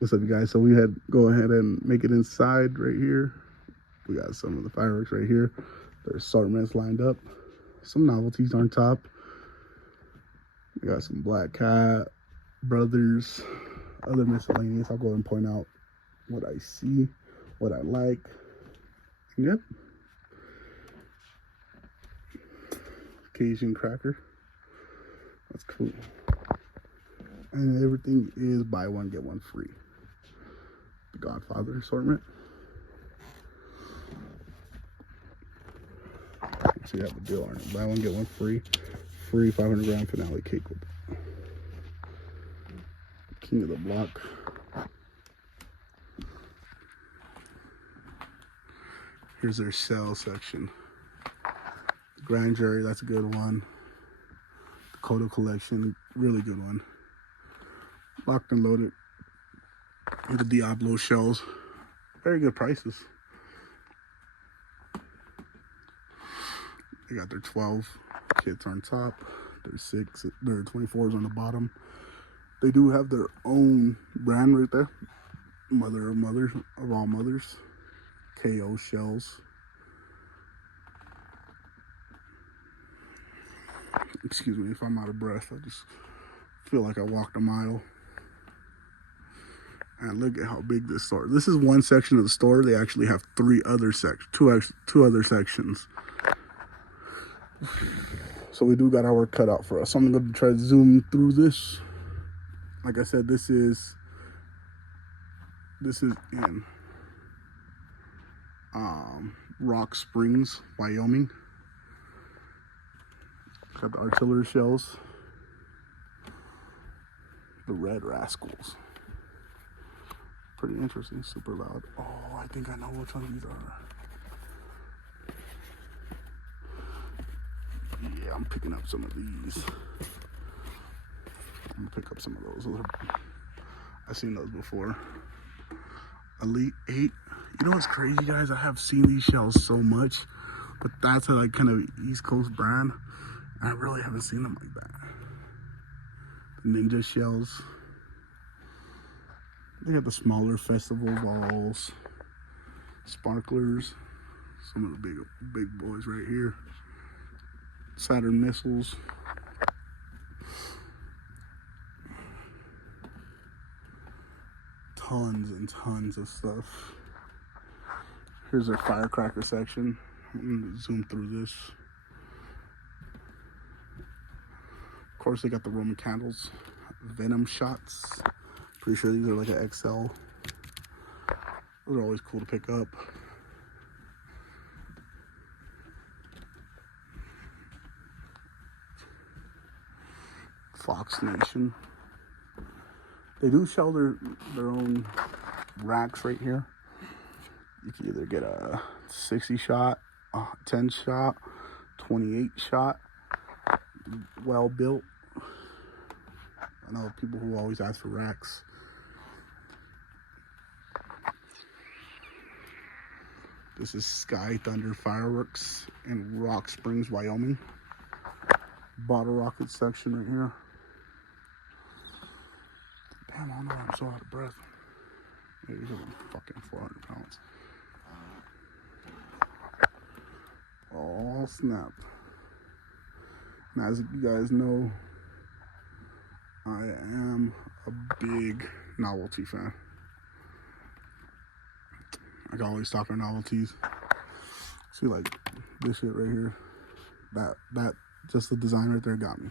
What's up, you guys? So we had go ahead and make it inside right here. We got some of the fireworks right here. There's assortments lined up. Some novelties on top. We got some Black Cat, Brothers, other miscellaneous. I'll go ahead and point out what I see, what I like. Yep. Cajun cracker. That's cool. And everything is buy one, get one free. The Godfather assortment. So you have a deal on it. Buy one, get one free. Free 500 gram finale cake with it. King of the block. Here's their sale section. Grand Jury, that's a good one. Dakota Collection, really good one. Locked and loaded. The Diablo shells, very good prices. They got their 12 kits on top, their 6, their 24s on the bottom. They do have their own brand right there. Mother of mothers, of all mothers. KO shells. Excuse me if I'm out of breath. I just feel like I walked a mile. And look at how big this store is. This is one section of the store. They actually have two other sections. So we do got our work cut out for us. So I'm going to try to zoom through this. Like I said, this is in Rock Springs, Wyoming. Got the artillery shells. The Red Rascals. Pretty interesting, super loud. Oh, I think I know which one these are. Yeah, I'm picking up some of these. I'm gonna pick up some of those. I've seen those before. Elite 8. You know what's crazy, guys? I have seen these shells so much, but that's a like kind of East Coast brand. I really haven't seen them like that. The Ninja shells. They got the smaller festival balls, sparklers, some of the big boys right here. Saturn missiles. Tons and tons of stuff. Here's their firecracker section. I'm gonna zoom through this. Of course, they got the Roman candles, Venom shots. Pretty sure these are like an XL. Those are always cool to pick up. Fox Nation. They do sell their own racks right here. You can either get a 60 shot, a 10 shot, 28 shot, well built. I know people who always ask for racks. This is Sky Thunder Fireworks in Rock Springs, Wyoming. Bottle rocket section right here. Damn, I don't know why I'm so out of breath. Maybe he's fucking 400 pounds. Oh, snap. And as you guys know, I am a big novelty fan. I can always stock our novelties. See, like this shit right here. That just the design right there got me.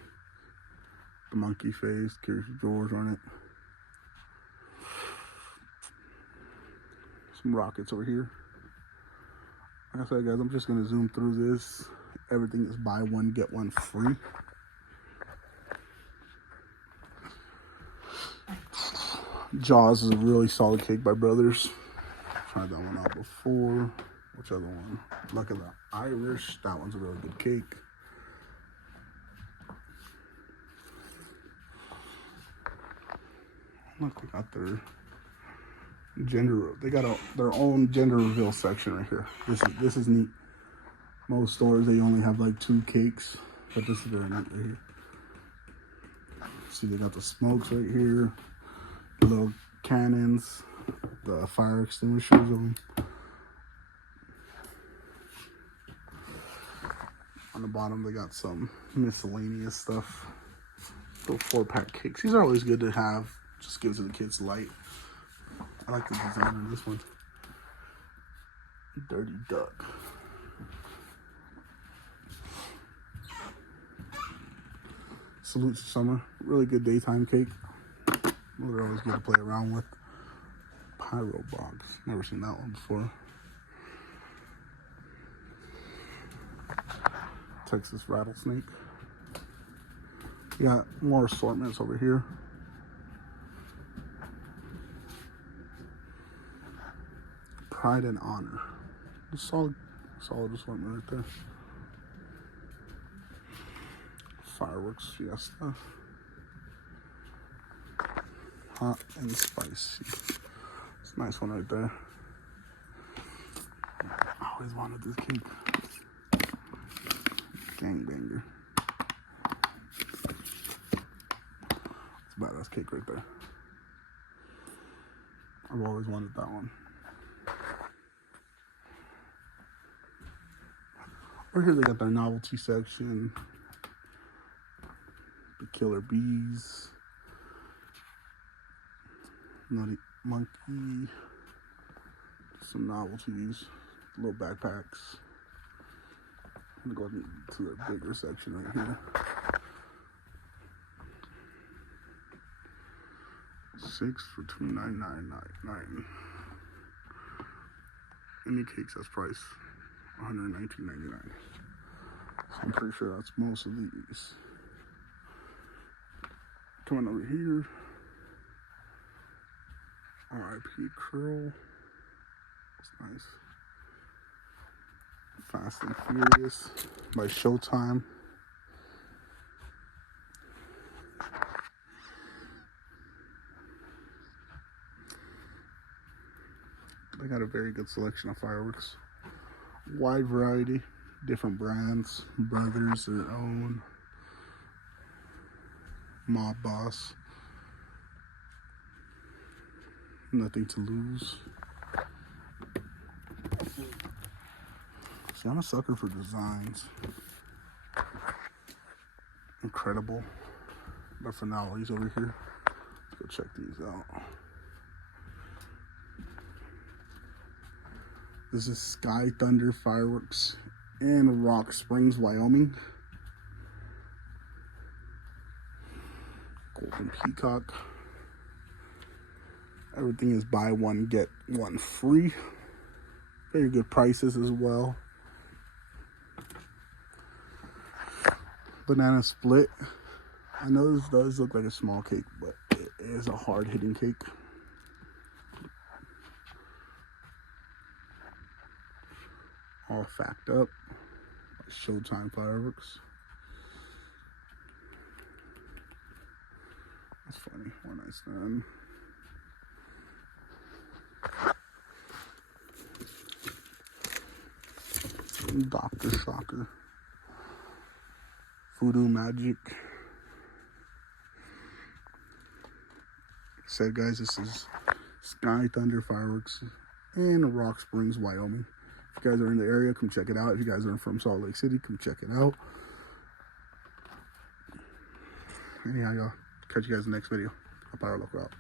The monkey face, Curious George on it. Some rockets over here. Like I said, guys, I'm just gonna zoom through this. Everything is buy one, get one free. Jaws is a really solid cake by Brothers. Tried that one out before. Which other one? Luck of the Irish. That one's a really good cake. Look, they got their gender. They got their own gender reveal section right here. This is neat. Most stores they only have like 2 cakes, but this is very neat right here. See, they got the smokes right here. The little cannons, the fire extinguishers of them. On the bottom, they got some miscellaneous stuff. Little 4-pack cakes. These are always good to have. Just gives the kids light. I like the design on this one. Dirty Duck. Salute to Summer. Really good daytime cake. They're always good to play around with. Pyro Box. Never seen that one before. Texas Rattlesnake. We got more assortments over here. Pride and Honor. Solid assortment right there. Fireworks Fiesta. Hot and spicy. It's a nice one right there. I always wanted this cake. Gangbanger. It's a badass cake right there. I've always wanted that one. Over here they got their novelty section. The Killer Bees. Nutty Monkey. Some novelties. Little backpacks. I'm gonna go to the bigger section right here. 6 for $29.99. Any cakes that's price $119.99. So I'm pretty sure that's most of these. Coming over here, R.I.P. Curl. That's nice. Fast and Furious by Showtime. They got a very good selection of fireworks. Wide variety, different brands, Brothers, their own, Mob Boss, Nothing to Lose. See, I'm a sucker for designs. Incredible. The finales over here. Let's go check these out. This is Sky Thunder Fireworks in Rock Springs, Wyoming. Golden Peacock. Everything is buy one, get one free. Very good prices as well. Banana Split. I know this does look like a small cake, but it is a hard-hitting cake. All Fact Up. Showtime Fireworks. That's funny. One night stand. Dr. Shocker. Voodoo Magic. Like I said, guys, this is Sky Thunder Fireworks in Rock Springs, Wyoming. If you guys are in the area, come check it out. If you guys are from Salt Lake City, come check it out. Anyhow, y'all, catch you guys in the next video. I'll power local out.